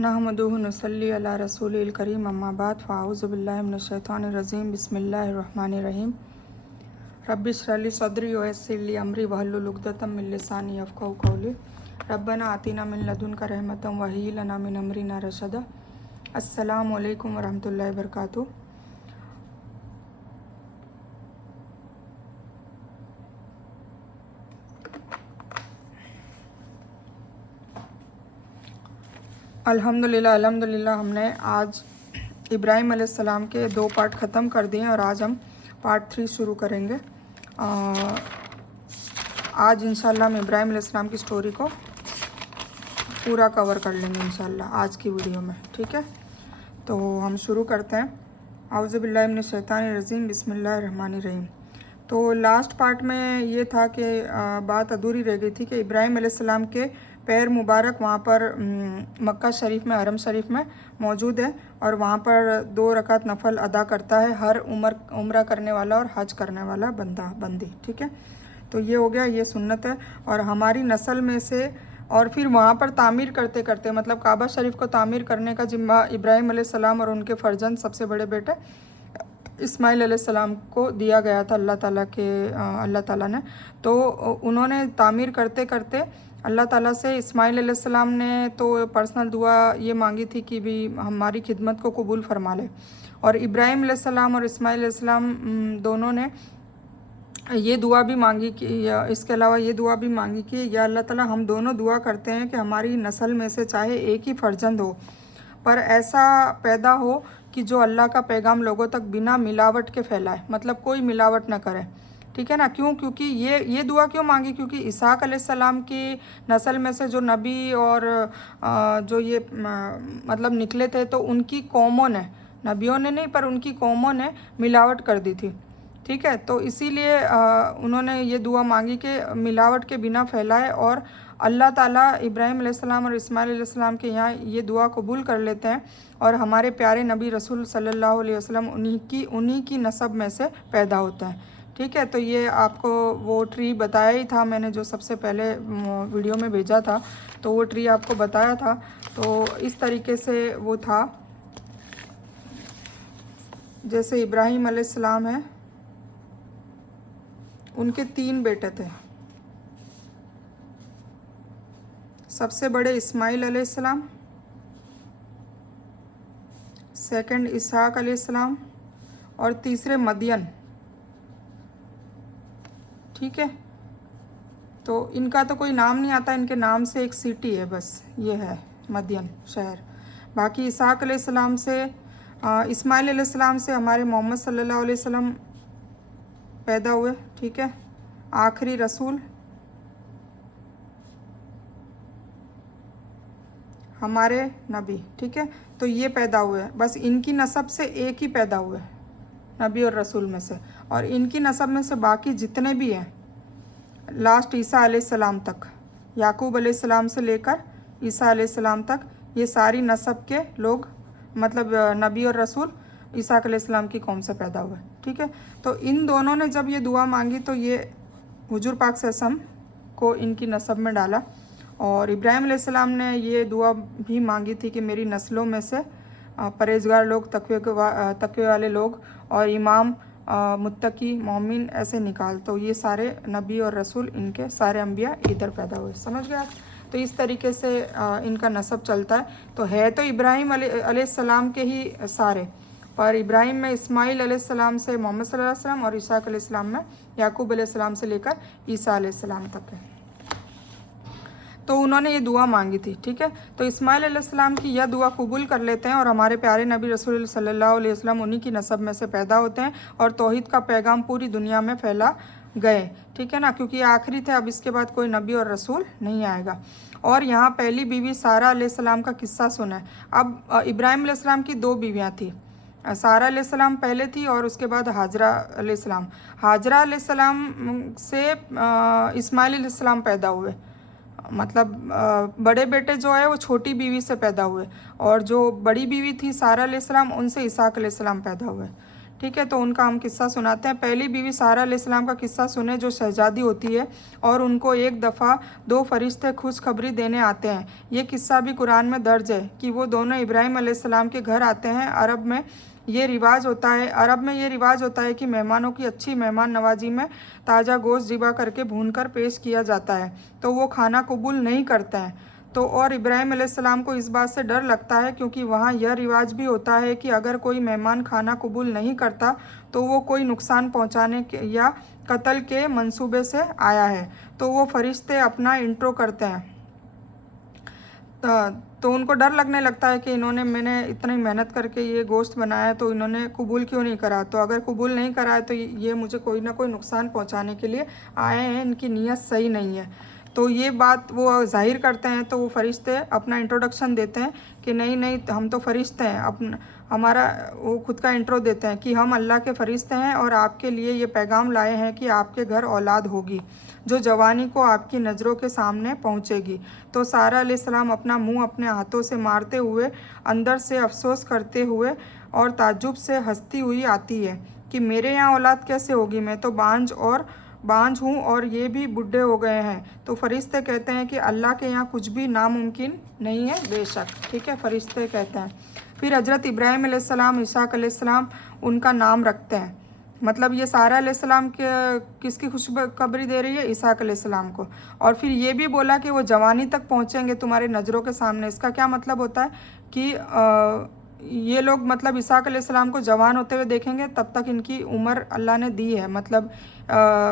नहमदुहु नसल्ली अला रसूलिल करीम अम्मा बाद फ़ाऊज़ु बिल्लाहि मिनश शैतानिर रजीम बिस्मिल्लाहिर रहमानिर रहीम रब्बि इश्रह ली सदरी व यस्सिर ली अमरी वहल्लुल उक़दतम मिन लिसानी यफ़क़हू क़ौली रब्बना आतिना मिन लदुनका रहमतम व हय्यि लना मिन अमरिना रशदा। अस्सलामु अलैकुम व रहमतुल्लाहि व बरकातुहू। अल्हम्दुलिल्लाह हमने आज इब्राहिम अलैहिस्सलाम के 2 पार्ट ख़त्म कर दिए और आज हम पार्ट 3 शुरू करेंगे। आज इंशाल्लाह हम इब्राहिम अलैहिस्सलाम की स्टोरी को पूरा कवर कर लेंगे इंशाल्लाह आज की वीडियो में, ठीक है। तो हम शुरू करते हैं। औज़ु बिल्लाहि मिनश शैतानिर रजीम बिस्मिल्लाहिर रहमानिर रहीम। तो लास्ट पार्ट में ये था कि बात अधूरी रह गई थी कि इब्राहिम अलैहिस्सलाम के पैर मुबारक वहाँ पर मक्का शरीफ में, हरम शरीफ में मौजूद है और वहाँ पर 2 रकात नफल अदा करता है हर उम्रा करने वाला और हज करने वाला बंदी, ठीक है। तो ये हो गया, ये सुन्नत है और हमारी नस्ल में से। और फिर वहाँ पर तामीर करते करते मतलब काबा शरीफ को तामीर करने का जिम्मा इब्राहिम अलैहिस्सलाम और उनके फर्जंद सबसे बड़े बेटे इस्माइल अलैहिस्सलाम को दिया गया था अल्लाह ताला ने। तो उन्होंने तामीर करते करते अल्लाह ताला से इस्माइल अलैहिस्सलाम ने तो पर्सनल दुआ ये मांगी थी कि भी हमारी खिदमत को कबूल फरमा ले। और इब्राहिम अलैहिस्सलाम और इस्माइल अलैहिस्सलाम दोनों ने ये दुआ भी मांगी कि इसके अलावा ये दुआ भी मांगी कि या अल्लाह ताला हम दोनों दुआ करते हैं कि हमारी नस्ल में से चाहे एक ही फर्जंद हो पर ऐसा पैदा हो कि जो अल्लाह का पैगाम लोगों तक बिना मिलावट के फैलाए, मतलब कोई मिलावट ना करे, ठीक है ना। क्योंकि ये दुआ क्यों मांगी? क्योंकि इसहाक अलैहिस्सलाम की नस्ल में से जो नबी और जो ये मतलब निकले थे तो उनकी कौमों ने, नबियों ने नहीं पर उनकी कौमों ने मिलावट कर दी थी, ठीक है। तो इसीलिए उन्होंने ये दुआ मांगी कि मिलावट के बिना फैलाए और अल्लाह ताला इब्राहिम अलैहिस्सलाम और इस्माइल अलैहिस्सलाम के यहाँ ये दुआ कबूल कर लेते हैं और हमारे प्यारे नबी रसूल सल्लल्लाहु अलैहि वसल्लम उन्हीं की नस्ब में से पैदा होते हैं, ठीक है। तो ये आपको वो ट्री बताया ही था मैंने जो सबसे पहले वीडियो में भेजा था, तो वो ट्री आपको बताया था। तो इस तरीके से वो था, जैसे इब्राहिम अलैहिस्सलाम है, उनके 3 बेटे थे। सबसे बड़े इस्माइल अलैहिस्सलाम, सेकंड इसहाक अलैहिस्सलाम और तीसरे मदियन, ठीक है। तो इनका तो कोई नाम नहीं आता, इनके नाम से एक सिटी है बस, ये है मदियन शहर। बाकी इसहाक अलैहिस्सलाम से इस्माइल अलैहिस्सलाम से हमारे मोहम्मद सल्लल्लाहु अलैहि वसल्लम पैदा हुए, ठीक है, आखिरी रसूल, हमारे नबी, ठीक है। तो ये पैदा हुए, बस इनकी नस्ब से एक ही पैदा हुए नबी और रसूल में से, और इनकी नस्ब में से बाकी जितने भी हैं लास्ट ईसा अलैहिस्सलाम तक, याकूब अलैहिस्सलाम से लेकर ईसा अलैहिस्सलाम तक, ये सारी नस्ब के लोग मतलब नबी और रसूल ईसा अलैहिस्सलाम की कौम से पैदा हुए, ठीक है। तो इन दोनों ने जब ये दुआ मांगी तो ये हुजूर पाक सल्लल्लाहु अलैहि वसल्लम को इनकी नस्ब में डाला। और इब्राहिम अलैहिस्सलाम ने ये दुआ भी मांगी थी कि मेरी नस्लों में से परहेजगार लोग, तकवे वाले लोग और इमाम, मुत्तकी, मोमिन ऐसे निकाल। तो ये सारे नबी और रसूल, इनके सारे अंबिया इधर पैदा हुए, समझ गए आप। तो इस तरीके से इनका नस्ब चलता है। तो है तो इब्राहिम अलैहिस्सलाम के ही सारे, पर इब्राहिम में इस्माइल अलैहिस्सलाम से मोहम्मद सल्लल्लाहु अलैहि वसल्लम और इसहाक अलैहिस्सलाम में याकूब अलैहिस्सलाम से लेकर ईसा अलैहिस्सलाम तक है। तो उन्होंने ये दुआ मांगी थी, ठीक है। तो इस्माइल अलैहिस्सलाम की यह दुआ कबूल कर लेते हैं और हमारे प्यारे नबी रसूल सल्लल्लाहु अलैहि वसल्लम उन्हीं की नस्ब में से पैदा होते हैं और तौहीद का पैगाम पूरी दुनिया में फैला गए, ठीक है ना। क्योंकि ये आखिरी थे, अब इसके बाद कोई नबी और रसूल नहीं आएगा। और यहाँ पहली बीवी सारा अलैहिस्सलाम का किस्सा सुना है। अब इब्राहिम अलैहिस्सलाम की 2 बीवियाँ थी, सारा अलैहिस्सलाम पहले थी और उसके बाद हाजरा अलैहिस्सलाम। हाजरा अलैहिस्सलाम से इस्माइल अलैहिस्सलाम पैदा हुए, मतलब बड़े बेटे जो है वो छोटी बीवी से पैदा हुए और जो बड़ी बीवी थी सारा अलैहिस्सलाम, उनसे इसहाक अलैहिस्सलाम पैदा हुए, ठीक है। तो उनका हम किस्सा सुनाते हैं। पहली बीवी सारा अलैहिस्सलाम का किस्सा सुने, जो शहजादी होती है और उनको एक दफ़ा 2 फरिश्ते खुशखबरी देने आते हैं। ये किस्सा भी कुरान में दर्ज है कि वो दोनों इब्राहिम अलैहिस्सलाम के घर आते हैं। अरब में ये रिवाज होता है कि मेहमानों की अच्छी मेहमान नवाजी में ताज़ा गोश्त ज़िबा करके भूनकर पेश किया जाता है, तो वो खाना कबूल नहीं करते हैं। तो और इब्राहिम अलैहिस्सलाम को इस बात से डर लगता है, क्योंकि वहाँ यह रिवाज भी होता है कि अगर कोई मेहमान खाना कबूल नहीं करता तो वो कोई नुकसान पहुँचाने के या कत्ल के मंसूबे से आया है। तो वो फरिश्ते अपना इंट्रो करते हैं। तो उनको डर लगने लगता है कि मैंने इतनी मेहनत करके ये गोश्त बनाया है, तो इन्होंने कबूल क्यों नहीं करा। तो अगर कबूल नहीं करा है तो ये मुझे कोई ना कोई नुकसान पहुंचाने के लिए आए हैं, इनकी नीयत सही नहीं है। तो ये बात वो जाहिर करते हैं। तो वो फरिश्ते अपना इंट्रोडक्शन देते हैं कि नहीं हम तो फरिश्ते हैं। हमारा वो खुद का इंट्रो देते हैं कि हम अल्लाह के फरिश्ते हैं और आपके लिए ये पैगाम लाए हैं कि आपके घर औलाद होगी जो जवानी को आपकी नज़रों के सामने पहुंचेगी। तो सारा अलैहिस्सलाम अपना मुंह अपने हाथों से मारते हुए, अंदर से अफसोस करते हुए और ताज्जुब से हंसती हुई आती है कि मेरे यहाँ औलाद कैसे होगी, मैं तो बांझ हूँ और ये भी बूढ़े हो गए हैं। तो फरिश्ते कहते हैं कि अल्लाह के यहाँ कुछ भी नामुमकिन नहीं है, बेशक। ठीक है, फरिश्ते कहते हैं। फिर हज़रत इब्राहीम अलैहिस्सलाम, इसहाक़ अलैहिस्सलाम उनका नाम रखते हैं। मतलब ये सारा अलैहिस्सलाम के किसकी खुशखबरी दे रही है? इसहाक़ अलैहिस्सलाम को। और फिर ये भी बोला कि वो जवानी तक पहुँचेंगे तुम्हारे नज़रों के सामने। इसका क्या मतलब होता है कि ये लोग मतलब इसहाक़ अलैहिस्सलाम को जवान होते हुए देखेंगे, तब तक इनकी उम्र अल्लाह ने दी है, मतलब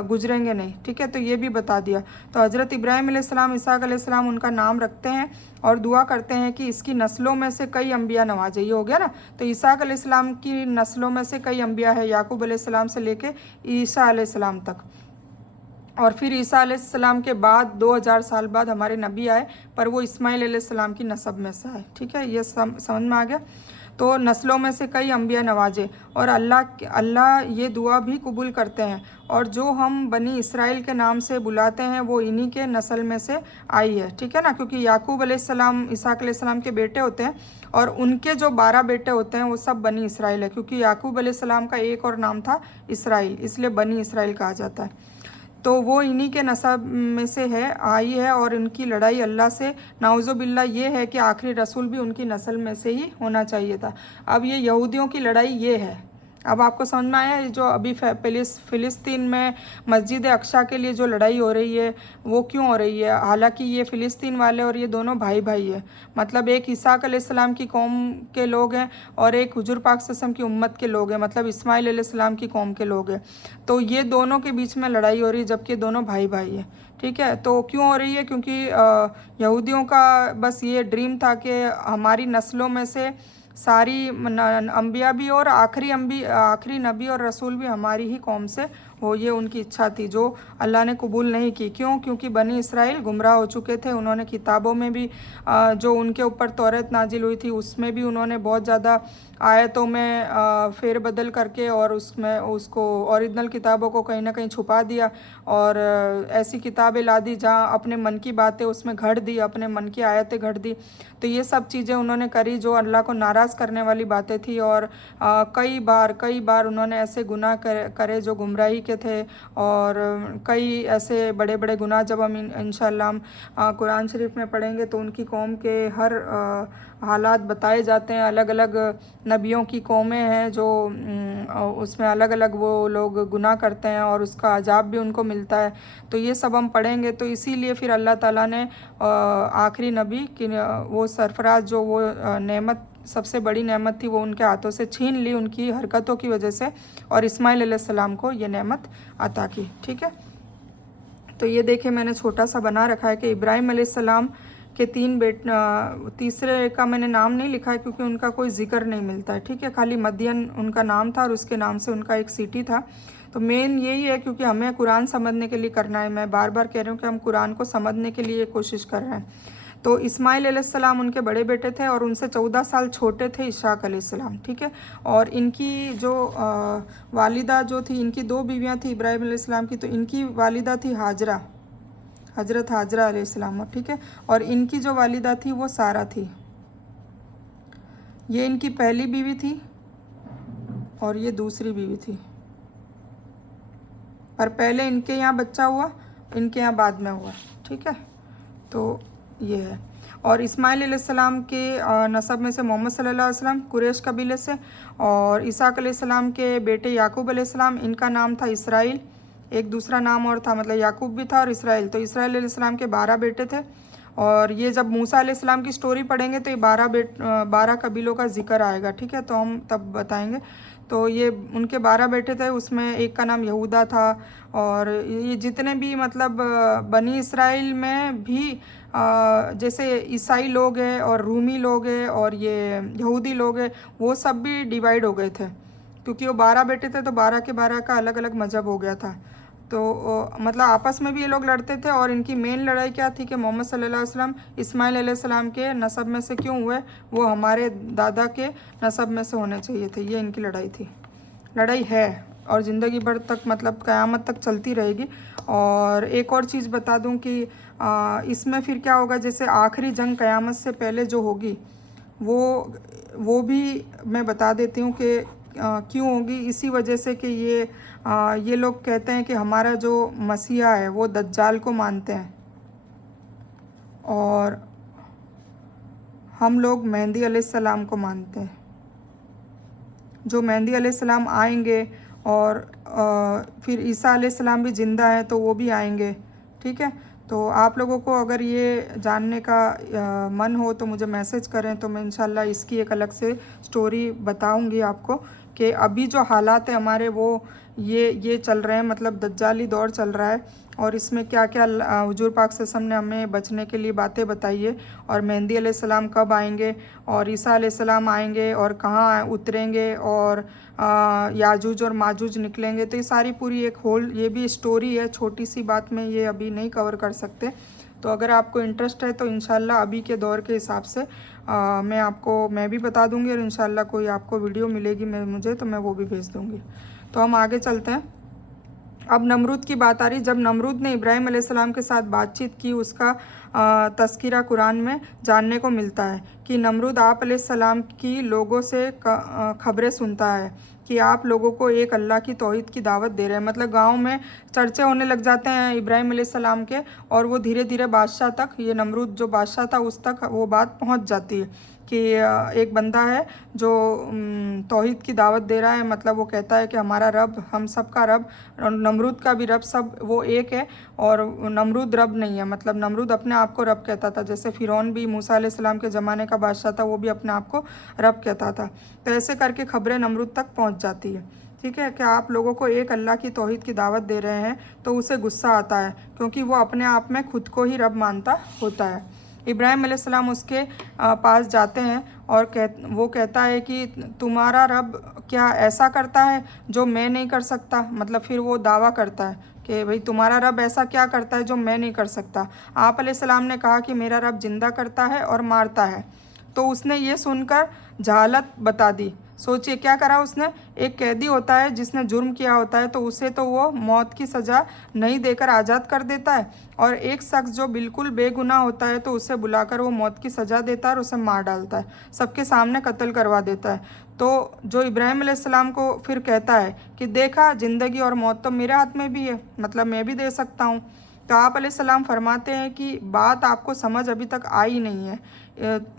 गुजरेंगे नहीं। ठीक है, तो ये भी बता दिया। तो हज़रत इब्राहीम अलैहिस्सलाम, इसहाक़ अलैहिस्सलाम उनका नाम रखते हैं और दुआ करते हैं कि इसकी नस्लों में से कई अम्बिया नवाजे। ये हो गया ना। तो इसहाक़ अलैहिस्सलाम की नस्लों में से कई अम्बिया है, याकूब अलैहिस्सलाम से लेके ईसा अलैहिस्सलाम तक। और फिर ईसा अलैहिस्सलाम के बाद 2000 साल बाद हमारे नबी आए, पर वो इस्माइल अलैहिस्सलाम की नस्ब में से आए। ठीक है, ये समझ में आ गया। तो नस्लों में से कई अम्बिया नवाजे, और अल्लाह ये दुआ भी कबूल करते हैं। और जो हम बनी इसराइल के नाम से बुलाते हैं वो इन्हीं के नस्ल में से आई है। ठीक है ना, क्योंकि याकूब अलैहिस्सलाम इसहाक़ अलैहिस्सलाम के बेटे होते हैं और उनके जो 12 बेटे होते हैं वो सब बनी इसराइल है, क्योंकि याकूब अलैहिस्सलाम का एक और नाम था इसराइल, इसलिए बनी इसराइल कहा जाता है। तो वो इन्हीं के नस्ब में से आई है। और इनकी लड़ाई अल्लाह से नाउज़ुबिल्लाह ये है कि आखिरी रसूल भी उनकी नस्ल में से ही होना चाहिए था। अब ये यहूदियों की लड़ाई ये है। अब आपको समझ में आया, जो अभी फ़िलिस्तीन में मस्जिद अक्सा के लिए जो लड़ाई हो रही है वो क्यों हो रही है? हालांकि ये फ़िलिस्तीन वाले और ये दोनों भाई भाई है। मतलब एक इसहाक़ अलैहिस्सलाम की कौम के लोग हैं और एक हुजूर पाक सल्लल्लाहु अलैहि वसल्लम की उम्मत के लोग हैं, मतलब इस्माइल अलैहिस्सलाम की कौम के लोग हैं। तो ये दोनों के बीच में लड़ाई हो रही है, जबकि दोनों भाई भाई हैं। ठीक है, तो क्यों हो रही है? क्योंकि यहूदियों का बस ये ड्रीम था कि हमारी नस्लों में से सारी अम्बिया भी और आखिरी नबी और रसूल भी हमारी ही कौम से हो, ये उनकी इच्छा थी, जो अल्लाह ने कबूल नहीं की। क्यों? क्योंकि बनी इसराइल गुमराह हो चुके थे। उन्होंने किताबों में भी जो उनके ऊपर तौरात नाजिल हुई थी उसमें भी उन्होंने बहुत ज़्यादा आयतों में फेर बदल करके और उसमें उसको ओरिजिनल किताबों को कहीं ना कहीं छुपा दिया और ऐसी किताबें ला दी जहाँ अपने मन की बातें उसमें घड़ दी, अपने मन की आयतें घड़ दी। तो ये सब चीज़ें उन्होंने करी जो अल्लाह को नाराज़ करने वाली बातें थी। और कई बार उन्होंने ऐसे गुनाह करे जो गुमराही के थे। और कई ऐसे बड़े बड़े गुनाह जब हम इंशाअल्लाह हम कुरान शरीफ में पढ़ेंगे तो उनकी कौम के हर हालात बताए जाते हैं। अलग अलग नबियों की कौमें हैं जो उसमें अलग अलग वो लोग गुनाह करते हैं और उसका अजाब भी उनको मिलता है। तो ये सब हम पढ़ेंगे। तो इसीलिए फिर अल्लाह ताला ने आखिरी नबी की वो सरफराज जो वो नेमत सबसे बड़ी नेमत थी वो उनके हाथों से छीन ली उनकी हरकतों की वजह से, और इस्माइल अलैहिस्सलाम को ये नेमत अता की। ठीक है, तो ये देखिए मैंने छोटा सा बना रखा है कि इब्राहिम अलैहिस्सलाम के 3 बेटे, तीसरे का मैंने नाम नहीं लिखा है क्योंकि उनका कोई जिक्र नहीं मिलता है। ठीक है, खाली मदियन उनका नाम था और उसके नाम से उनका एक सिटी था। तो मेन यही है क्योंकि हमें कुरान समझने के लिए करना है। मैं बार बार कह रही हूँ कि हम कुरान को समझने के लिए कोशिश कर रहे हैं। तो इस्माइल अलैहिस्सलाम उनके बड़े बेटे थे और उनसे 14 साल छोटे थे इसहाक़ अलैहिस्सलाम। ठीक है, और इनकी जो वालिदा जो थी, इनकी 2 बीवियाँ थी इब्राहिम अलैहिस्सलाम की। तो इनकी वालिदा थी हाजरा, हज़रत हाजरा अलैहिस्सलाम। ठीक है, और इनकी जो वालिदा थी वो सारा थी। ये इनकी पहली बीवी थी और ये दूसरी बीवी थी, पर पहले इनके यहाँ बच्चा हुआ, इनके यहाँ बाद में हुआ। ठीक है, तो ये है। और इस्माइल अलैहिस्सलाम के नसब में से मोहम्मद सल्लल्लाहु अलैहि वसल्लम कुरैश कबीले से, और इसहाक अलैहिस्सलाम के बेटे याकूब अलैहिस्सलाम, इनका नाम था इसराइल। एक दूसरा नाम और था, मतलब याकूब भी था और इसराइल। तो इसराइल अलैहिस्सलाम के 12 बेटे थे। और ये जब मूसा अलैहिस्सलाम की स्टोरी पढ़ेंगे तो ये 12 कबीलों का जिक्र आएगा। ठीक है, तो हम तब बताएंगे। तो ये उनके 12 बेटे थे, उसमें एक का नाम यहूदा था। और ये जितने भी मतलब बनी इसराइल में भी जैसे ईसाई लोग हैं और रूमी लोग हैं और ये यहूदी लोग हैं, वो सब भी डिवाइड हो गए थे, क्योंकि वो 12 बेटे थे तो 12 के 12 का अलग अलग मजहब हो गया था। तो मतलब आपस में भी ये लोग लड़ते थे। और इनकी मेन लड़ाई क्या थी कि मोहम्मद सल्लल्लाहु अलैहि वसल्लम इस्माइल अलैहिस्सलाम के नसब में से क्यों हुए, वो हमारे दादा के नसब में से होने चाहिए थे। ये इनकी लड़ाई थी, लड़ाई है और ज़िंदगी भर तक मतलब क़यामत तक चलती रहेगी। और एक और चीज़ बता दूं कि इसमें फिर क्या होगा, जैसे आखिरी जंग क़यामत से पहले जो होगी वो भी मैं बता देती हूँ कि क्यों होगी। इसी वजह से कि ये लोग कहते हैं कि हमारा जो मसीहा है वो दज्जाल को मानते हैं, और हम लोग मेहदी अलैहिस्सलाम को मानते हैं। जो मेहदी अलैहिस्सलाम आएंगे और फिर ईसा अलैहिस्सलाम भी ज़िंदा है तो वो भी आएंगे। ठीक है, तो आप लोगों को अगर ये जानने का मन हो तो मुझे मैसेज करें, तो मैं इंशाल्लाह इसकी एक अलग से स्टोरी बताऊंगी आपको कि अभी जो हालात है हमारे वो ये चल रहे हैं, मतलब दज्जाली दौर चल रहा है। और इसमें क्या क्या हुजूर पाक सल्लल्लाहु अलैहि वसल्लम ने हमें बचने के लिए बातें बताई है, और मेहदी अलैहिस्सलाम कब आएंगे और ईसा अलैहिस्सलाम आएंगे और कहाँ उतरेंगे और याजूज और माजूज निकलेंगे। तो ये सारी पूरी एक होल ये भी स्टोरी है, छोटी सी बात में ये अभी नहीं कवर कर सकते। तो अगर आपको इंटरेस्ट है तो इंशाल्लाह अभी के दौर के हिसाब से मैं भी बता दूंगी, और इंशाल्लाह कोई आपको वीडियो मिलेगी मुझे तो मैं वो भी भेज दूंगी। तो हम आगे चलते हैं। अब नमरूद की बात आ रही। जब नमरूद ने इब्राहिम अलैहिस्सलाम के साथ बातचीत की, उसका तज़किरा कुरान में जानने को मिलता है कि नमरूद आप अलैहिस्सलाम की लोगों से खबरें सुनता है कि आप लोगों को एक अल्लाह की तौहीद की दावत दे रहे हैं। मतलब गांव में चर्चे होने लग जाते हैं इब्राहिम अलैहिस्सलाम के, और वो धीरे धीरे बादशाह तक, ये नमरूद जो बादशाह था उस तक वो बात पहुंच जाती है कि एक बंदा है जो तौहीद की दावत दे रहा है। मतलब वो कहता है कि हमारा रब हम सब का रब, नमरूद का भी रब, सब वो एक है, और नमरूद रब नहीं है। मतलब नमरूद अपने आप को रब कहता था, जैसे फ़िरौन भी मूसा अलैहिस्सलाम के ज़माने का बादशाह था, वो भी अपने आप को रब कहता था। तो ऐसे करके खबरें नमरूद तक पहुँच जाती है। ठीक है, कि आप लोगों को एक अल्लाह की तौहीद की दावत दे रहे हैं, तो उसे गुस्सा आता है क्योंकि वो अपने आप में खुद को ही रब मानता होता है। इब्राहिम अलैहिस्सलाम उसके पास जाते हैं और वो कहता है कि तुम्हारा रब क्या ऐसा करता है जो मैं नहीं कर सकता। मतलब फिर वो दावा करता है कि भाई तुम्हारा रब ऐसा क्या करता है जो मैं नहीं कर सकता। आप अलैहिस्सलाम ने कहा कि मेरा रब जिंदा करता है और मारता है। तो उसने ये सुनकर जहालत बता दी। सोचिए क्या करा उसने। एक कैदी होता है जिसने जुर्म किया होता है तो उसे तो वो मौत की सज़ा नहीं देकर आज़ाद कर देता है, और एक शख्स जो बिल्कुल बेगुनाह होता है तो उसे बुलाकर वो मौत की सज़ा देता है और उसे मार डालता है, सबके सामने कत्ल करवा देता है। तो जो इब्राहिम अलैहिस्सलाम को फिर कहता है कि देखा, ज़िंदगी और मौत तो मेरे हाथ में भी है, मतलब मैं भी दे सकता हूँ। तो आप अलैहिस्सलाम फरमाते हैं कि बात आपको समझ अभी तक आई नहीं है।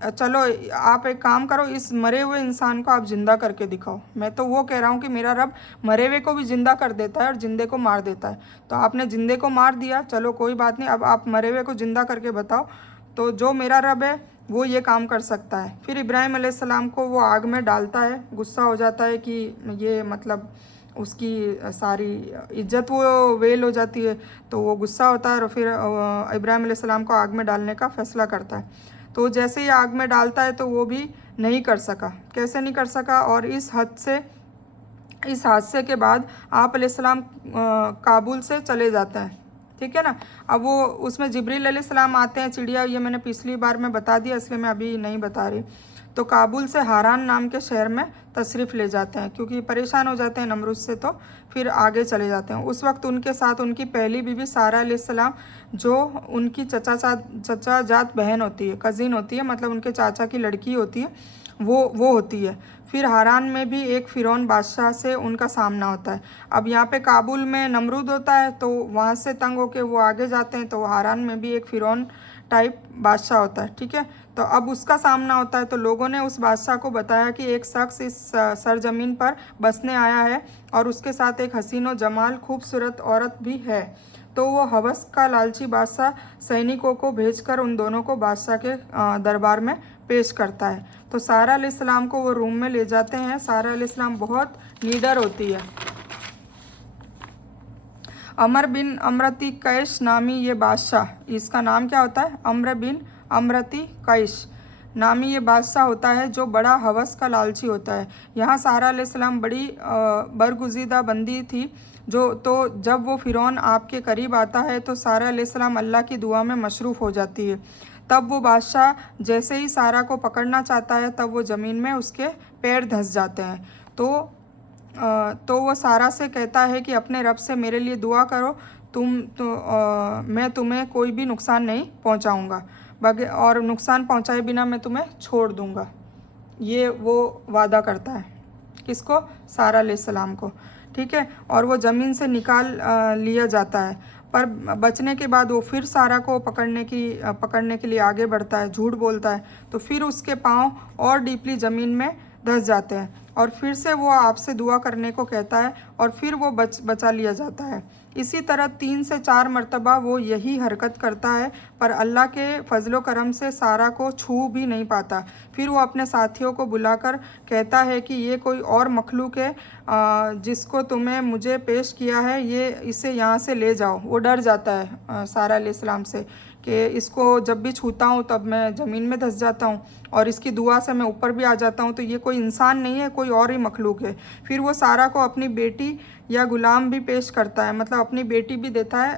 चलो आप एक काम करो, इस मरे हुए इंसान को आप ज़िंदा करके दिखाओ। मैं तो वो कह रहा हूँ कि मेरा रब मरे हुए को भी ज़िंदा कर देता है और जिंदे को मार देता है। तो आपने जिंदे को मार दिया, चलो कोई बात नहीं, अब आप मरे हुए को ज़िंदा करके बताओ। तो जो मेरा रब है वो ये काम कर सकता है। फिर इब्राहिम अलैहिस्सलाम को वो आग में डालता है। गुस्सा हो जाता है कि ये मतलब उसकी सारी इज्जत वो वेल हो जाती है, तो वो गुस्सा होता है और फिर इब्राहिम अलैहिस्सलाम को आग में डालने का फ़ैसला करता है। तो जैसे ही आग में डालता है तो वो भी नहीं कर सका। कैसे नहीं कर सका? और इस हादसे के बाद आप अलैहिस्सलाम काबुल से चले जाते हैं। ठीक है ना। अब वो उसमें जिब्रील अलैहिस्सलाम आते हैं, चिड़िया, ये मैंने पिछली बार में बता दिया इसलिए मैं अभी नहीं बता रही। तो काबुल से हारान नाम के शहर में तशरीफ़ ले जाते हैं, क्योंकि परेशान हो जाते हैं नमरूद से, तो फिर आगे चले जाते हैं। उस वक्त उनके साथ उनकी पहली बीवी सारा अलैहिस्सलाम, जो उनकी चचा जात बहन होती है, कज़िन होती है, मतलब उनके चाचा की लड़की होती है, वो होती है। फिर हारान में भी एक फ़िरौन बादशाह से उनका सामना होता है। अब यहाँ पे काबुल में नमरूद होता है, तो वहाँ से तंग होके वो आगे जाते हैं, तो हारान में भी एक फ़िरौन टाइप बादशाह होता है, ठीक है। तो अब उसका सामना होता है, तो लोगों ने उस बादशाह को बताया कि एक शख्स इस सरजमीन पर बसने आया है और उसके साथ एक हसीन व जमाल खूबसूरत औरत भी है। तो वो हवस का लालची बादशाह सैनिकों को भेजकर उन दोनों को बादशाह के दरबार में पेश करता है। तो सारा अलैहिस्सलाम को वो रूम में ले जाते हैं। सारा अलैहिस्सलाम बहुत निडर होती है। अमर बिन अमरती कैश नामी ये बादशाह, इसका नाम क्या होता है? अमर बिन अमरती कैश नामी ये बादशाह होता है, जो बड़ा हवस का लालची होता है। यहाँ सारा अलैहिस्सलाम बड़ी बरगुज़ीदा बंदी थी, तो जब वो फ़िरौन आपके करीब आता है तो सारा अलैहिस्सलाम अल्लाह की दुआ में मशरूफ़ हो जाती है। तब वो बादशाह जैसे ही सारा को पकड़ना चाहता है, तब वो ज़मीन में उसके पैर धंस जाते हैं। तो वो सारा से कहता है कि अपने रब से मेरे लिए दुआ करो, मैं तुम्हें कोई भी नुकसान नहीं पहुंचाऊंगा, और नुकसान पहुंचाए बिना मैं तुम्हें छोड़ दूंगा। ये वो वादा करता है, किसको? सारा अलैहिस्सलाम को, ठीक है। और वो ज़मीन से निकाल लिया जाता है, पर बचने के बाद वो फिर सारा को पकड़ने के लिए आगे बढ़ता है, झूठ बोलता है, तो फिर उसके पाँव और डीपली ज़मीन में धंस जाते हैं, और फिर से वो आपसे दुआ करने को कहता है, और फिर वो बचा लिया जाता है। इसी तरह 3 से 4 मरतबा वो यही हरकत करता है, पर अल्लाह के फजलो करम से सारा को छू भी नहीं पाता। फिर वो अपने साथियों को बुलाकर कहता है कि ये कोई और मखलूक है जिसको तुम्हें मुझे पेश किया है, इसे यहाँ से ले जाओ। वो डर जाता है सारा अलैहिस्सलाम से कि इसको जब भी छूता हूँ तब मैं ज़मीन में धंस जाता हूँ, और इसकी दुआ से मैं ऊपर भी आ जाता हूँ, तो ये कोई इंसान नहीं है, कोई और ही मखलूक है। फिर वो सारा को अपनी बेटी या गुलाम भी पेश करता है, मतलब अपनी बेटी भी देता है।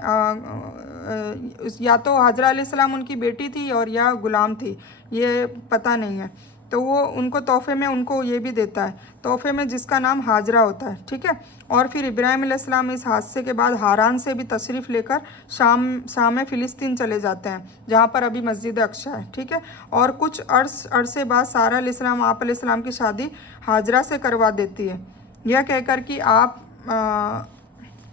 या तो हाजरा अलैहिस्सलाम उनकी बेटी थी और या गुलाम थी, ये पता नहीं है। तो वो उनको तोहफे में उनको ये भी देता है, तोहफे में, जिसका नाम हाजरा होता है, ठीक है। और फिर इब्राहिम अलैहिस्सलाम इस हादसे के बाद हारान से भी तशरीफ़ लेकर शाम फ़िलिस्तीन चले जाते हैं, जहाँ पर अभी मस्जिद अक्सा है, ठीक है। और कुछ अरसे बाद सारा अलैहिस्सलाम आप अलैहिस्सलाम की शादी हाजरा से करवा देती है, यह कहकर कि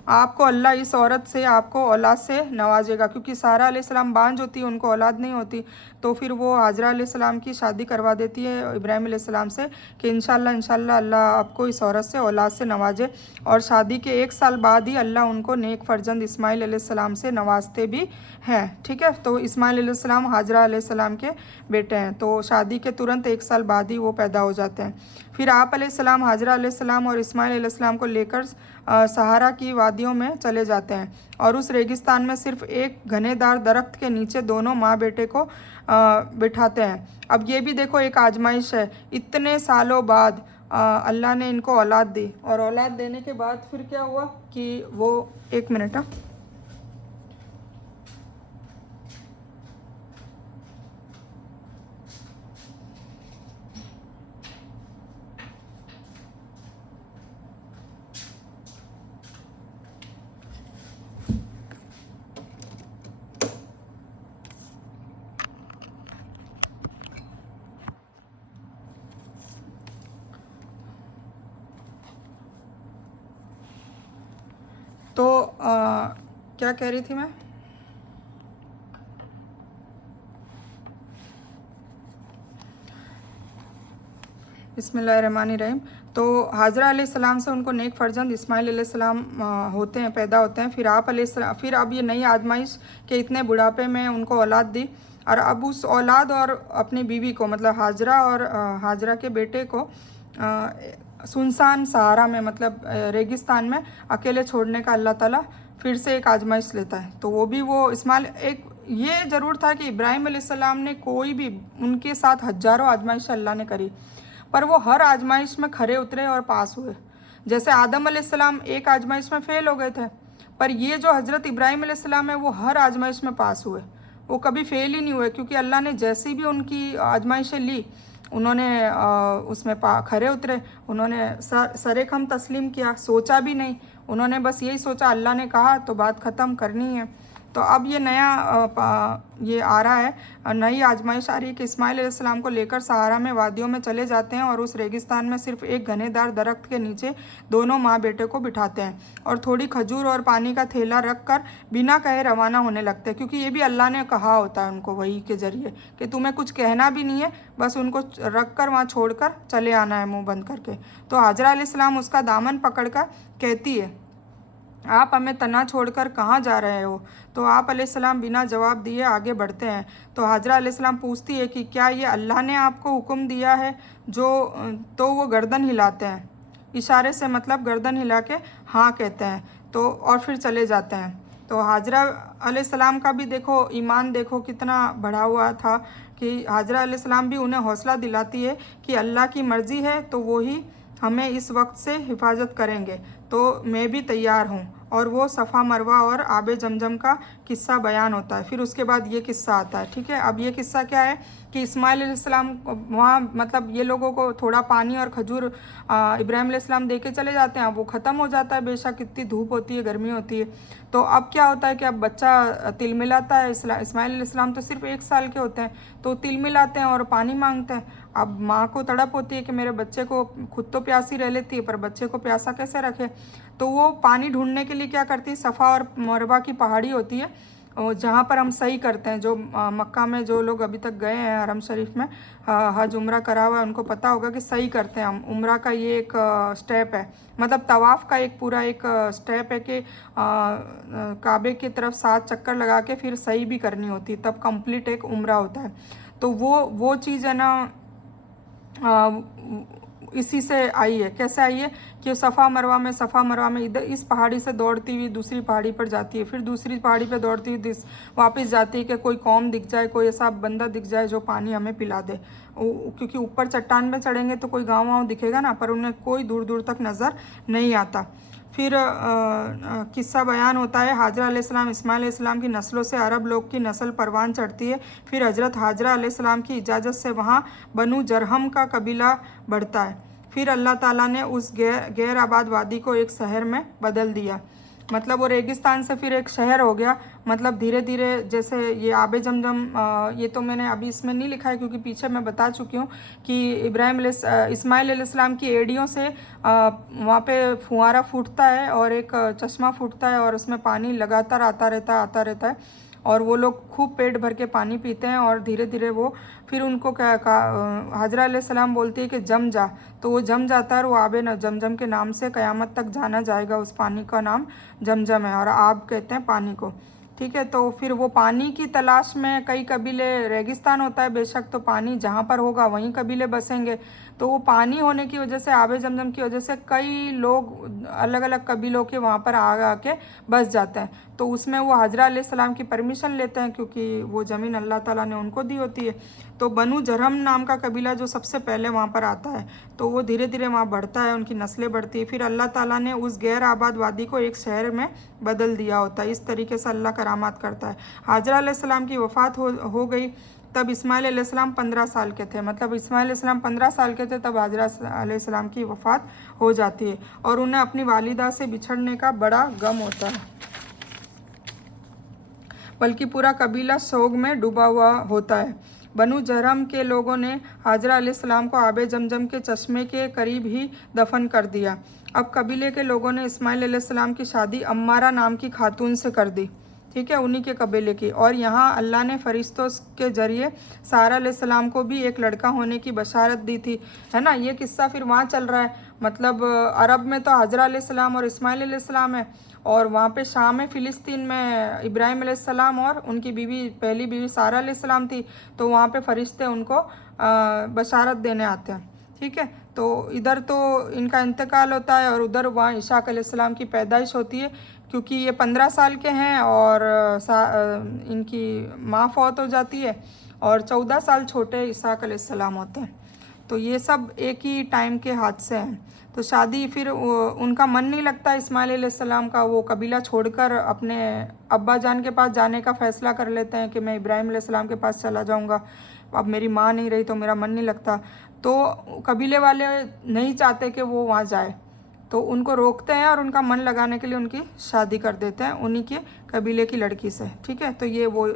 आपको अल्लाह इस औरत से आपको औलाद से नवाजेगा, क्योंकि सारा अलैहिस्सलाम बांझ होती है, उनको औलाद नहीं होती। तो फिर वो हाजरा अलैहिस्सलाम की शादी करवा देती है इब्राहिम अलैहिस्सलाम से कि इंशाल्लाह अल्लाह आपको इस औरत से औलाद से नवाजे। और शादी के 1 साल बाद ही अल्लाह उनको नेक फर्जंद इस्माइल अलैहिस्सलाम से नवाजते भी हैं, ठीक है। तो इस्माइल अलैहिस्सलाम हाजरा अलैहिस्सलाम के बेटे हैं, तो शादी के तुरंत 1 साल बाद ही वो पैदा हो जाते हैं। फिर आप अलैहिस्सलाम हाजरा अलैहिस्सलाम और इस्माइल अलैहिस्सलाम को लेकर सहारा की वादियों में चले जाते हैं, और उस रेगिस्तान में सिर्फ एक घनेदार दरख्त के नीचे दोनों माँ बेटे को बिठाते हैं। अब ये भी देखो एक आजमाइश है, इतने सालों बाद अल्लाह ने इनको औलाद दी, और औलाद देने के बाद फिर क्या हुआ कि वो 1 मिनट तो क्या कह रही थी मैं? बिस्मिल्लाहिर्रहमानिर्रहीम। तो हाजरा अलैहिस्सलाम से उनको नेक फर्जंद इस्माइल अलैहिस्सलाम होते हैं, पैदा होते हैं। फिर आप अलैहिस्सलाम, फिर अब ये नई आजमाइश के इतने बुढ़ापे में उनको औलाद दी, और अब उस औलाद और अपनी बीवी को, मतलब हाजरा और हाजरा के बेटे को सुनसान सहारा में, मतलब रेगिस्तान में अकेले छोड़ने का अल्लाह ताला फिर से एक आजमाइश लेता है। तो वो भी वो इस्माइल, एक ये ज़रूर था कि इब्राहिम अलैहिस्सलाम ने कोई भी, उनके साथ हज़ारों आजमाइश अल्लाह ने करी, पर वो हर आजमाइश में खरे उतरे और पास हुए। जैसे आदम अलैहिस्सलाम एक आजमाइश में फ़ेल हो गए थे, पर ये जो हज़रत इब्राहिम अलैहिस्सलाम है वो हर आजमाइश में पास हुए, वो कभी फ़ेल ही नहीं हुए, क्योंकि अल्लाह ने जैसी भी उनकी आजमाइशें ली, उन्होंने उसमें खरे उतरे, उन्होंने सरे खम तस्लीम किया, सोचा भी नहीं, उन्होंने बस यही सोचा अल्लाह ने कहा तो बात ख़त्म करनी है। तो अब ये नया ये आ रहा है, नई आजमाइश आ रही है कि इस्माइल अलैहिस्सलाम को लेकर सहारा में वादियों में चले जाते हैं और उस रेगिस्तान में सिर्फ एक घनेदार दरख्त के नीचे दोनों माँ बेटे को बिठाते हैं और थोड़ी खजूर और पानी का थैला रख कर बिना कहे रवाना होने लगते हैं, क्योंकि ये भी अल्लाह ने कहा होता है उनको वही के ज़रिए कि तुम्हें कुछ कहना भी नहीं है, बस उनको रख कर वहाँ छोड़ कर चले आना है मुँह बंद करके। तो हाजरा अलैहिस्सलाम उसका दामन पकड़ कर कहती है, आप हमें तना छोड़कर कहाँ जा रहे हो? तो आप अलैहिस्सलाम बिना जवाब दिए आगे बढ़ते हैं। तो हाजरा अलैहिस्सलाम पूछती है कि क्या ये अल्लाह ने आपको हुक्म दिया है जो? तो वो गर्दन हिलाते हैं, इशारे से मतलब गर्दन हिला के हाँ कहते हैं, तो और फिर चले जाते हैं। तो हाजरा अलैहिस्सलाम का भी देखो ईमान देखो कितना बढ़ा हुआ था कि हाजरा अलैहिस्सलाम भी उन्हें हौसला दिलाती है कि अल्लाह की मर्ज़ी है तो वो ही हमें इस वक्त से हिफाजत करेंगे, तो मैं भी तैयार हूँ। और वो सफ़ा मरवा और आबे जमजम का किस्सा बयान होता है। फिर उसके बाद ये किस्सा आता है, ठीक है। अब ये किस्सा क्या है कि इस्माइल अलैहिस्सलाम वहाँ मतलब ये लोगों को थोड़ा पानी और खजूर इब्राहिम अलैहिस्सलाम दे के चले जाते हैं, वो ख़त्म हो जाता है, बेशक कितनी धूप होती है, गर्मी होती है। तो अब क्या होता है कि अब बच्चा तिल मिलाता है, इस्माइल अलैहिस्सलाम तो सिर्फ 1 साल के होते हैं, तो तिल मिलाते हैं और पानी मांगते हैं। अब माँ को तड़प होती है कि मेरे बच्चे को, खुद तो प्यासी रह लेती है पर बच्चे को प्यासा कैसे रखे, तो वो पानी ढूंढने के लिए क्या करती है, सफ़ा और मरवा की पहाड़ी होती है जहाँ पर हम सही करते हैं। जो मक्का में जो लोग अभी तक गए हैं हरम शरीफ में हज उम्रा करा हुआ है उनको पता होगा कि सही करते हैं हम। उम्रा का ये एक स्टेप है, मतलब तवाफ़ का एक पूरा एक स्टेप है कि काबे की तरफ 7 चक्कर लगा के फिर सही भी करनी होती है, तब कंप्लीट एक उम्रा होता है। तो वो चीज़ है ना इसी से आई है। कैसे आई है कि सफ़ा मरवा में इधर इस पहाड़ी से दौड़ती हुई दूसरी पहाड़ी पर जाती है, फिर दूसरी पहाड़ी पर दौड़ती हुई वापस जाती है कि कोई कौम दिख जाए, कोई ऐसा बंदा दिख जाए जो पानी हमें पिला दे, क्योंकि ऊपर चट्टान में चढ़ेंगे तो कोई गाँव वाँव दिखेगा ना, पर उन्हें कोई दूर दूर तक नज़र नहीं आता। फिर किस्सा बयान होता है, हाजरा अलैहिस्सलाम इस्माइल अलैहिस्सलाम की नस्लों से अरब लोग की नस्ल परवान चढ़ती है। फिर हज़रत हाजरा अलैहिस्सलाम की इजाज़त से वहाँ बनु जरहम का कबीला बढ़ता है। फिर अल्लाह ताला ने उस गैर आबाद वादी को एक शहर में बदल दिया, मतलब वो रेगिस्तान से फिर एक शहर हो गया। मतलब धीरे धीरे जैसे ये आबे जमजम, ये तो मैंने अभी इसमें नहीं लिखा है क्योंकि पीछे मैं बता चुकी हूँ कि इस्माइल अलैहिस्सलाम की एड़ियों से वहाँ पे फुहारा फूटता है और एक चश्मा फूटता है और उसमें पानी लगातार आता रहता है और वो लोग खूब पेट भर के पानी पीते हैं और धीरे धीरे वो फिर उनको क्या हाजरा अलैहिस्सलाम बोलती है कि जम जा, तो वो जम जाता है और वो आबे न जमजम के नाम से क़यामत तक जाना जाएगा। उस पानी का नाम जमजम है और आब कहते हैं पानी को, ठीक है। तो फिर वो पानी की तलाश में कई कबीले, रेगिस्तान होता है बेशक, तो पानी जहाँ पर होगा वहीं कबीले बसेंगे। तो वो पानी होने की वजह से, आबे जमजम की वजह से कई लोग अलग अलग कबीलों के वहाँ पर आके बस जाते हैं। तो उसमें वो हाजरा अलैहिस्सलाम की परमिशन लेते हैं क्योंकि वो ज़मीन अल्लाह ताला ने उनको दी होती है। तो बनु जरहम नाम का कबीला जो सबसे पहले वहाँ पर आता है, तो वो धीरे धीरे वहाँ बढ़ता है, उनकी नस्लें बढ़ती है। फिर अल्लाह ताला ने उस गैर आबाद वादी को एक शहर में बदल दिया होता है। इस तरीके से अल्लाह करामात करता है। हाजरा अलैहिस्सलाम की वफ़ात हो गई, तब इस्माइल अलैहिस्सलाम 15 साल के थे, मतलब इस्माइल अलैहिस्सलाम 15 साल के थे तब हाजरा अलैहिस्सलाम की वफ़ात हो जाती है और उन्हें अपनी वालिदा से बिछड़ने का बड़ा गम होता है, बल्कि पूरा कबीला सोग में डूबा हुआ होता है। बनु जरहम के लोगों ने हाजरा अलैहिस्सलाम को आबे जमजम के चश्मे के करीब ही दफन कर दिया। अब कबीले के लोगों ने इस्माइल अलैहिस्सलाम की शादी अम्मारा नाम की खातून से कर दी, ठीक है, उन्हीं के कबीले की। और यहाँ अल्लाह ने फरिश्तों के ज़रिए सारा अलैहिस्सलाम को भी एक लड़का होने की बशारत दी थी, है ना। ये किस्सा फिर वहाँ चल रहा है, मतलब अरब में तो हाजरा अलैहिस्सलाम और इस्माइल अलैहिस्सलाम है और वहाँ पे शाम में फ़िलिस्तीन में इब्राहिम अलैहिस्सलाम और उनकी बीवी, पहली बीवी सारा अलैहिस्सलाम थी। तो वहाँ पे फरिश्ते उनको बशारत देने आते हैं, ठीक है। तो इधर तो इनका इंतकाल होता है और उधर वहाँ इशाक अलैहिस्सलाम की पैदाइश होती है, क्योंकि ये 15 साल के हैं और इनकी माँ फौत हो जाती है और 14 साल छोटे इसाक अलैहिस्सलाम होते हैं। तो ये सब एक ही टाइम के हादसे हैं। तो शादी फिर उनका मन नहीं लगता इस्माइल अलैहिस्सलाम का, वो कबीला छोड़कर अपने अब्बा जान के पास जाने का फ़ैसला कर लेते हैं कि मैं इब्राहिम अलैहिस्सलाम के पास चला जाऊंगा। अब मेरी माँ नहीं रही तो मेरा मन नहीं लगता। तो कबीले वाले नहीं चाहते कि वो वहाँ जाए, तो उनको रोकते हैं और उनका मन लगाने के लिए उनकी शादी कर देते हैं उन्हीं के कबीले की लड़की से। ठीक है, तो ये वो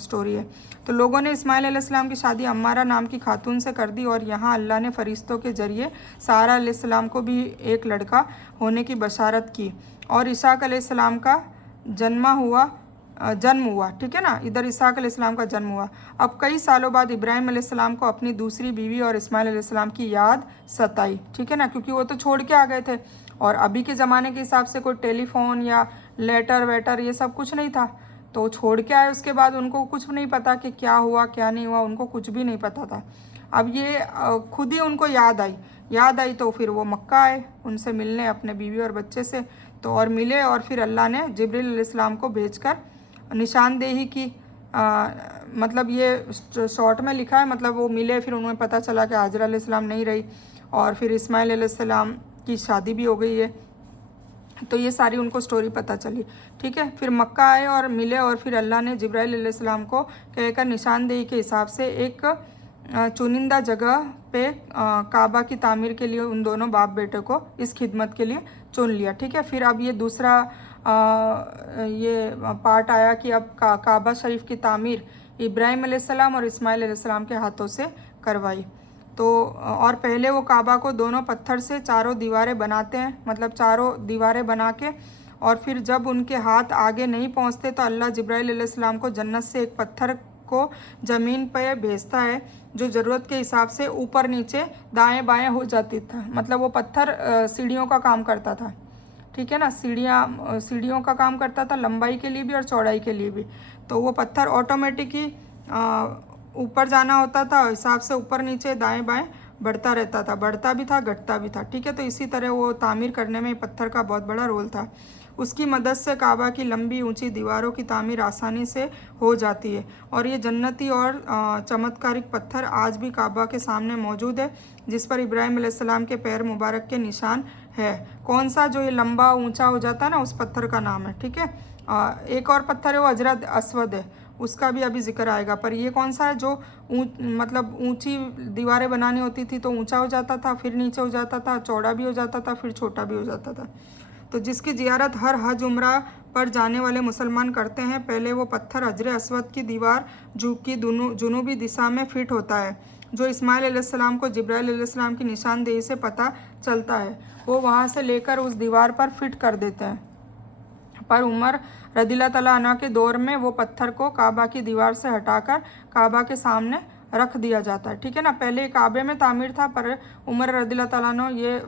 स्टोरी है। तो लोगों ने इस्माइल अलैहिस्सलाम की शादी अम्मारा नाम की खातून से कर दी और यहाँ अल्लाह ने फरिश्तों के ज़रिए सारा अलैहिस्सलाम को भी एक लड़का होने की बशारत की और इसहाक अलैहिस्सलाम का जन्म हुआ। ठीक है ना, इधर इसहाक अलैहिस्सलाम का जन्म हुआ। अब कई सालों बाद इब्राहिम अलैहिस्सलाम को अपनी दूसरी बीवी और इस्माइल अलैहिस्सलाम की याद सताई। ठीक है ना, क्योंकि वो तो छोड़ के आ गए थे और अभी के ज़माने के हिसाब से कोई टेलीफोन या लेटर वेटर ये सब कुछ नहीं था, तो छोड़ के आए। उसके बाद उनको कुछ नहीं पता कि क्या हुआ क्या नहीं हुआ, उनको कुछ भी नहीं पता था। अब ये खुद ही उनको याद आई तो फिर वो मक्का आए उनसे मिलने अपने बीवी और बच्चे से, तो और मिले और फिर अल्लाह ने जिब्रील अलैहिस्सलाम को भेजकर निशानदेही की। मतलब ये शॉर्ट में लिखा है, मतलब वो मिले, फिर उन्हें पता चला कि हाजरा अलैहिस्सलाम नहीं रही और फिर इस्माइल अलैहिस्सलाम की शादी भी हो गई है। तो ये सारी उनको स्टोरी पता चली। ठीक है, फिर मक्का आए और मिले और फिर अल्लाह ने जिब्राइल अलैहिस्सलाम को कहकर निशानदेही के हिसाब से एक चुनिंदा जगह पे काबा की तामीर के लिए उन दोनों बाप बेटे को इस खिदमत के लिए चुन लिया। ठीक है, फिर अब ये दूसरा ये पार्ट आया कि अब काबा शरीफ की तामीर इब्राहिम अलैहिस्सलाम और इस्माइल अलैहिस्सलाम के हाथों से करवाई। तो और पहले वो काबा को दोनों पत्थर से चारों दीवारें बनाते हैं, मतलब चारों दीवारें बना के, और फिर जब उनके हाथ आगे नहीं पहुंचते तो अल्लाह जिब्राइल अलैहिस्सलाम को जन्नत से एक पत्थर को ज़मीन पर भेजता है जो ज़रूरत के हिसाब से ऊपर नीचे दाएं बाएं हो जाती था। मतलब वो पत्थर सीढ़ियों का काम करता था। ठीक है ना, सीढ़ियों का काम करता था, लंबाई के लिए भी और चौड़ाई के लिए भी। तो वो पत्थर ऑटोमेटिक ही ऊपर जाना होता था, हिसाब से ऊपर नीचे दाएं बाएं बढ़ता रहता था, बढ़ता भी था घटता भी था। ठीक है, तो इसी तरह वो तामीर करने में पत्थर का बहुत बड़ा रोल था। उसकी मदद से काबा की लंबी ऊंची दीवारों की तामीर आसानी से हो जाती है और ये जन्नती और चमत्कारिक पत्थर आज भी काबा के सामने मौजूद है, जिस पर इब्राहिम अलैहिस्सलाम के पैर मुबारक के निशान है। कौन सा जो ये लंबा ऊंचा हो जाता है ना, उस पत्थर का नाम है। ठीक है, एक और पत्थर है वो हजरत अस्वद है, उसका भी अभी जिक्र आएगा। पर ये कौन सा है जो मतलब ऊंची दीवारें बनानी होती थी तो ऊंचा हो जाता था, फिर नीचे हो जाता था, चौड़ा भी हो जाता था, फिर छोटा भी हो जाता था। तो जिसकी जियारत हर हज उम्रा पर जाने वाले मुसलमान करते हैं। पहले वो पत्थर हजर अस्वद की दीवार की जुनूबी दिशा में फिट होता है, जो इस्माइल अलैहिस्सलाम को जिब्राइल अलैहिस्सलाम की निशानदेही से पता चलता है। वो वहाँ से लेकर उस दीवार पर फिट कर देते हैं। पर उमर रदिल्लाहु तआला अन्हा के दौर में वो पत्थर को काबा की दीवार से हटाकर काबा के सामने रख दिया जाता है। ठीक है ना, पहले काबे में तामीर था, पर उमर रदिल्लाहु तआला अन्हु ये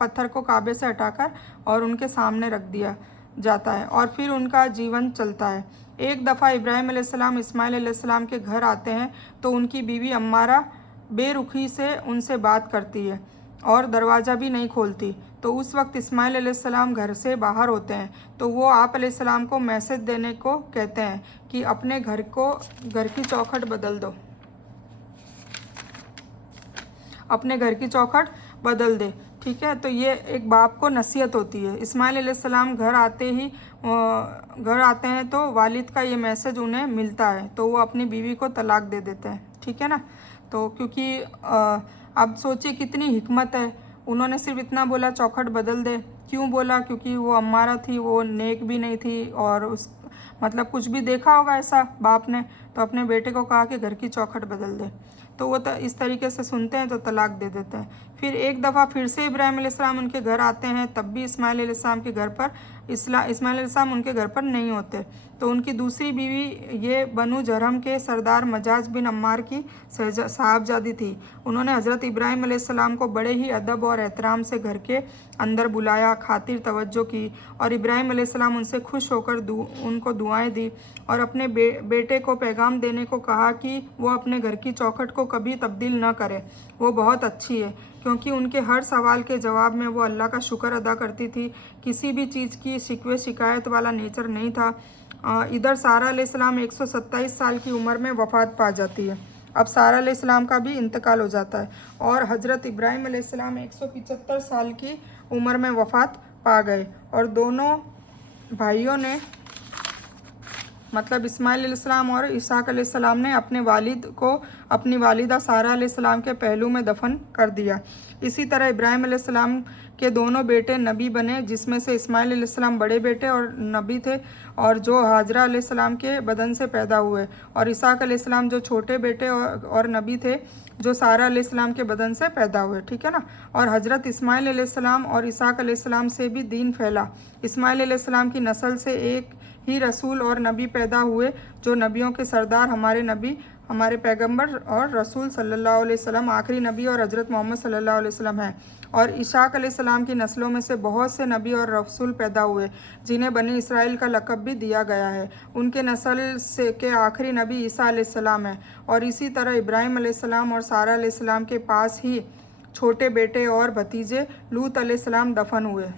पत्थर को काबे से हटाकर और उनके सामने रख दिया जाता है और फिर उनका जीवन चलता है। एक दफ़ा इब्राहिम अलैहिस्सलाम इस्माइल अलैहिस्सलाम के घर आते हैं तो उनकी बीवी अम्मारा बेरुखी से उनसे बात करती है और दरवाज़ा भी नहीं खोलती। तो उस वक्त इस्माइल अलैहिस्सलाम घर से बाहर होते हैं, तो वो आप अलैहिस्सलाम को मैसेज देने को कहते हैं कि अपने घर की चौखट बदल दो, अपने घर की चौखट बदल दे। ठीक है, तो ये एक बाप को नसीहत होती है। इस्माइल अलैहिस्सलाम घर आते हैं तो वालिद का ये मैसेज उन्हें मिलता है, तो वो अपनी बीवी को तलाक दे देते हैं। ठीक है ना, तो क्योंकि अब सोचिए कितनी हिकमत है, उन्होंने सिर्फ इतना बोला चौखट बदल दे। क्यों बोला? क्योंकि वो अम्मारा थी, वो नेक भी नहीं थी और उस मतलब कुछ भी देखा होगा ऐसा बाप ने, तो अपने बेटे को कहा कि घर की चौखट बदल दे। तो वो इस तरीके से सुनते हैं तो तलाक दे देते हैं। फिर एक दफ़ा फिर से इब्राहिम अलैहिस्सलाम उनके घर आते हैं, तब भी इस्माइल अलैहिस्सलाम के घर पर इस्माइल अलैहिस्सलाम उनके घर पर नहीं होते। तो उनकी दूसरी बीवी ये बनु जरहम के सरदार मजाज बिन अम्मार की साहबजादी थी। उन्होंने हज़रत इब्राहिम अलैहिस्सलाम को बड़े ही अदब और एहतराम से घर के अंदर बुलाया, खातिर तवज्जो की और इब्राहिम अलैहिस्सलाम उनसे खुश होकर उनको दुआएं दी और अपने बेटे को पैगाम देने को कहा कि वो अपने घर की चौखट को कभी तब्दील न करे, वो बहुत अच्छी है। क्योंकि उनके हर सवाल के जवाब में वो अल्लाह का शुक्र अदा करती थी, किसी भी चीज़ की शिकवे शिकायत वाला नेचर नहीं था। इधर सारा अलैहिस्सलाम 127 साल की उम्र में वफ़ात पा जाती है। अब सारा अलैहिस्सलाम का भी इंतकाल हो जाता है और हज़रत इब्राहिम अलैहिस्सलाम 175 साल की उम्र में वफ़ात पा गए और दोनों भाइयों ने मतलब इस्माइल अलैहिस्सलाम और इसहाक अलैहिस्सलाम ने अपने वालिद को अपनी वालिदा सारा अलैहिस्सलाम के पहलू में दफन कर दिया। इसी तरह इब्राहिम अलैहिस्सलाम के दोनों बेटे नबी बने, जिसमें से इस्माइल अलैहिस्सलाम बड़े बेटे और नबी थे और जो हाजरा अलैहिस्सलाम के बदन से पैदा हुए, और इसहाक अलैहिस्सलाम जो छोटे बेटे और नबी थे जो सारा अलैहिस्सलाम के बदन से पैदा हुए। ठीक है ना। और हज़रत इस्माइल अलैहिस्सलाम और इसहाक अलैहिस्सलाम से भी दीन फैला। इस्माइल अलैहिस्सलाम की नस्ल से एक ही रसूल और नबी पैदा हुए, जो नबियों के सरदार हमारे नबी हमारे पैगंबर और रसूल सल्लल्लाहु अलैहि वसल्लम आखिरी नबी और हज़रत मोहम्मद सल्लल्लाहु अलैहि वसल्लम हैं। और इसहाक अलैहिस्सलाम की नस्लों में से बहुत से नबी और रसूल पैदा हुए, जिन्हें बनी इसराइल का लक़ब भी दिया गया है। उनके नस्ल से के आखिरी नबी ईसा अलैहिस्सलाम है। और इसी तरह इब्राहिम अलैहिस्सलाम और सारा अलैहिस्सलाम के पास ही छोटे बेटे और भतीजे लूत अलैहिस्सलाम दफन हुए।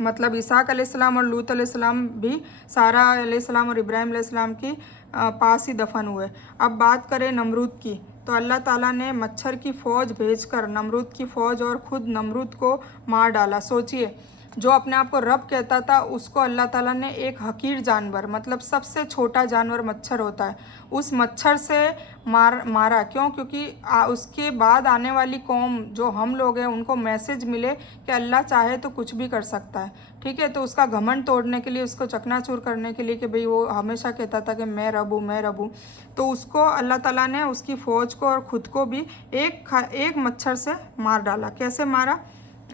मतलब इसहाक अलैहिस्सलाम और लूत अलैहिस्सलाम भी सारा अलैहिस्सलाम और इब्राहिम अलैहिस्सलाम की पास ही दफन हुए। अब बात करें नमरूद की, तो अल्लाह ताला ने मच्छर की फ़ौज भेजकर नमरूद की फ़ौज और ख़ुद नमरूद को मार डाला। सोचिए, जो अपने आप को रब कहता था उसको अल्लाह ताला ने एक हकीर जानवर, मतलब सबसे छोटा जानवर मच्छर होता है, उस मच्छर से मारा। क्यों? क्योंकि उसके बाद आने वाली कौम जो हम लोग हैं उनको मैसेज मिले कि अल्लाह चाहे तो कुछ भी कर सकता है। ठीक है। तो उसका घमंड तोड़ने के लिए, उसको चकनाचूर करने के लिए कि भाई वो हमेशा कहता था कि मैं रब हूँ, मैं रब हूँ, तो उसको अल्लाह ताला ने उसकी फ़ौज को और ख़ुद को भी एक मच्छर से मार डाला। कैसे मारा?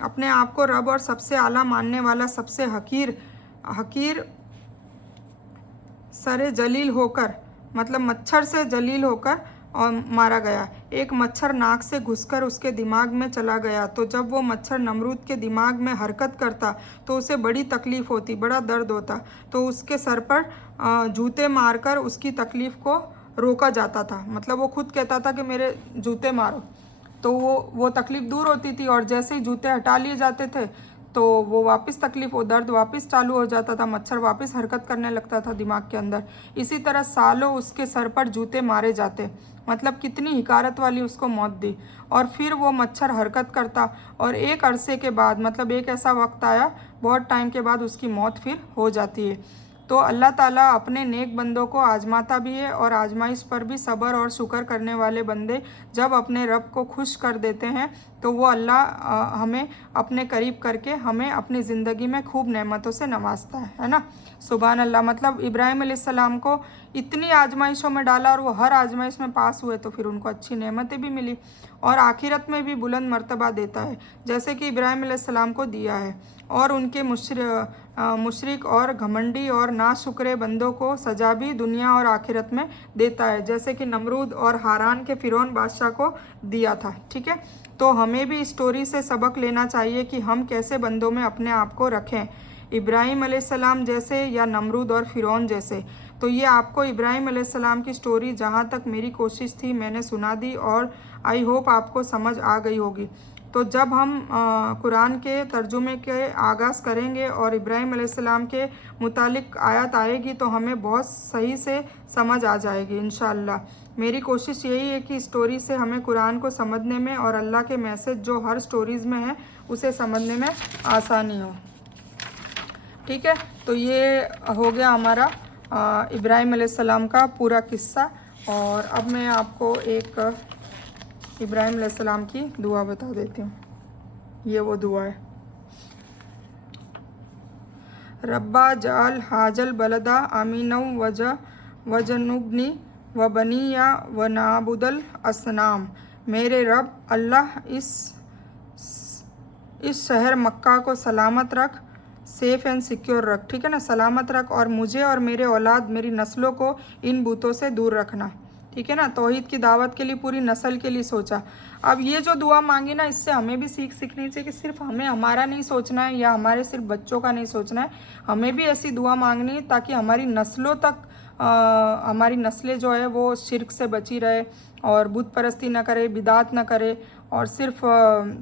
अपने आप को रब और सबसे आला मानने वाला सबसे हकीर सरे जलील होकर, मतलब मच्छर से जलील होकर और मारा गया। एक मच्छर नाक से घुसकर उसके दिमाग में चला गया, तो जब वो मच्छर नमरूद के दिमाग में हरकत करता तो उसे बड़ी तकलीफ़ होती, बड़ा दर्द होता, तो उसके सर पर जूते मारकर उसकी तकलीफ़ को रोका जाता था। मतलब वो खुद कहता था कि मेरे जूते मारो, तो वो तकलीफ़ दूर होती थी, और जैसे ही जूते हटा लिए जाते थे तो वो वापस तकलीफ़, वो दर्द वापस चालू हो जाता था, मच्छर वापस हरकत करने लगता था दिमाग के अंदर। इसी तरह सालों उसके सर पर जूते मारे जाते, मतलब कितनी हिकारत वाली उसको मौत दी। और फिर वो मच्छर हरकत करता, और एक अरसे के बाद, मतलब एक ऐसा वक्त आया बहुत टाइम के बाद उसकी मौत फिर हो जाती है। तो अल्लाह ताला अपने नेक बंदों को आजमाता भी है, और आजमाइश पर भी सब्र और शुक्र करने वाले बंदे जब अपने रब को खुश कर देते हैं तो वो अल्लाह हमें अपने करीब करके हमें अपनी ज़िंदगी में खूब नेमतों से नवाजता है ना। सुभान अल्लाह। मतलब इब्राहिम अलैहिस्सलाम को इतनी आजमाइशों में डाला और वो हर आजमाइश में पास हुए, तो फिर उनको अच्छी नेमतें भी मिली और आखिरत में भी बुलंद मर्तबा देता है, जैसे कि इब्राहिम अलैहिस्सलाम को दिया है। और उनके मुशरिक और घमंडी और नाशुक्रे बंदों को सजा भी दुनिया और आखिरत में देता है, जैसे कि नमरूद और हारान के फ़िरौन बादशाह को दिया था। ठीक है। तो हमें भी इस स्टोरी से सबक लेना चाहिए कि हम कैसे बंदों में अपने आप को रखें, इब्राहिम अलैहिस्सलाम जैसे या नमरूद और फ़िरौन जैसे। तो ये आपको इब्राहिम अलैहिस्सलाम की स्टोरी जहाँ तक मेरी कोशिश थी मैंने सुना दी, और आई होप आपको समझ आ गई होगी। तो जब हम कुरान के तर्जुमे के आगाज़ करेंगे और इब्राहिम अलैहिस्सलाम के मुतालिक आयत आएगी तो हमें बहुत सही से समझ आ जाएगी इंशाअल्लाह। मेरी कोशिश यही है कि स्टोरी से हमें कुरान को समझने में और अल्लाह के मैसेज जो हर स्टोरीज़ में है उसे समझने में आसानी हो। ठीक है। तो ये हो गया हमारा इब्राहिम अलैहिस्सलाम का पूरा किस्सा। और अब मैं आपको एक इब्राहिम अलैहिस्सलाम की दुआ बता देती हूँ। ये वो दुआ है, रब्बा जाल हाजल बलदा आमीनौ वजनुबनी व बनिया व नाबुदल असनाम। मेरे रब अल्लाह इस शहर मक्का को सलामत रख, सेफ़ एंड सिक्योर रख। ठीक है ना, सलामत रख, और मुझे और मेरे औलाद मेरी नस्लों को इन बूतों से दूर रखना। ठीक है ना। तौहीद की दावत के लिए पूरी नस्ल के लिए सोचा। अब ये जो दुआ मांगी ना, इससे हमें भी सीखनी चाहिए कि सिर्फ हमें हमारा नहीं सोचना है या हमारे सिर्फ बच्चों का नहीं सोचना है, हमें भी ऐसी दुआ मांगनी है ताकि हमारी नस्लों तक हमारी नस्लें जो है वो शिर्क से बची रहे और बुत परस्ती न करे, बिदात न करे, और सिर्फ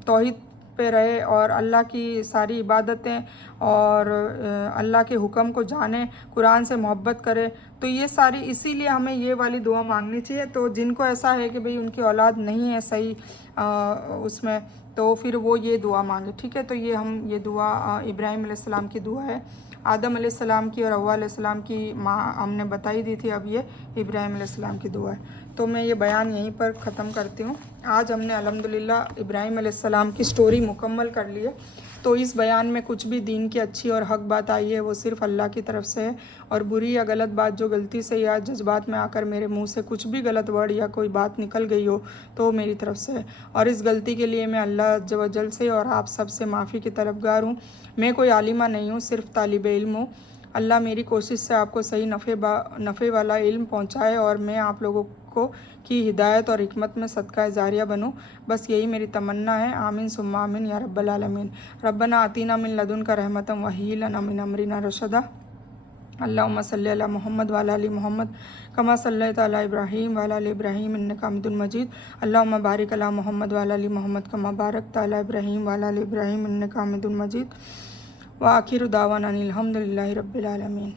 तौहीद पे रहे और अल्लाह की सारी इबादतें और अल्लाह के हुक्म को जाने, कुरान से मोहब्बत करे। तो ये सारी, इसीलिए हमें ये वाली दुआ मांगनी चाहिए। तो जिनको ऐसा है कि भाई उनकी औलाद नहीं है सही उसमें, तो फिर वो ये दुआ मांगे। ठीक है। तो ये हम ये दुआ इब्राहिम अलैहिस्सलाम की दुआ है। आदम अलैहिस्सलाम की और हव्वा अलैहिस्सलाम की माँ हमने बताई दी थी, अब ये इब्राहीम अलैहिस्सलाम की दुआ है। तो मैं ये बयान यहीं पर ख़त्म करती हूँ। आज हमने अल्हम्दुलिल्लाह इब्राहीम अलैहिस्सलाम की स्टोरी मुकम्मल कर ली है। तो इस बयान में कुछ भी दीन की अच्छी और हक बात आई है वो सिर्फ़ अल्लाह की तरफ से है, और बुरी या गलत बात जो गलती से या जज्बात में आकर मेरे मुंह से कुछ भी गलत वर्ड या कोई बात निकल गई हो तो वो मेरी तरफ से है, और इस गलती के लिए मैं अल्लाह अज़्ज़ व जल से और आप सब से माफ़ी की तलबगार हूँ। मैं कोई आलिमा नहीं हूँ, सिर्फ़ तालिब इल्म हूँ। अल्लाह मेरी कोशिश से आपको सही नफ़े वाला इल्म पहुँचाए और मैं आप लोगों को की हिदायत और हिकमत में सदका जारिया बनूँ। बस यही मेरी तमन्ना है। आमीन सुम्मा आमीन या रब्बल आलमीन। रब्बना आतीना मिन लदुनका रहमतन व हय्यि लना मिन अमरिना रशदा। अल्लाहुम्मा सल्लि अला मुहम्मद व अला आलि मुहम्मद कमा सल्लैता अला इब्राहीम व अला आलि इब्राहीम इन्नका हमीदुम मजीद। अल्लाहुम्मा बारिक अला मुहम्मद व अला आलि मुहम्मद कमा बारकता अला इब्राहीम व अला आलि इब्राहीम इन्नका हमीदुम मजीद। व आखिरु दावाना अनिल हम्दुलिल्लाहि रब्बिल आलमीन।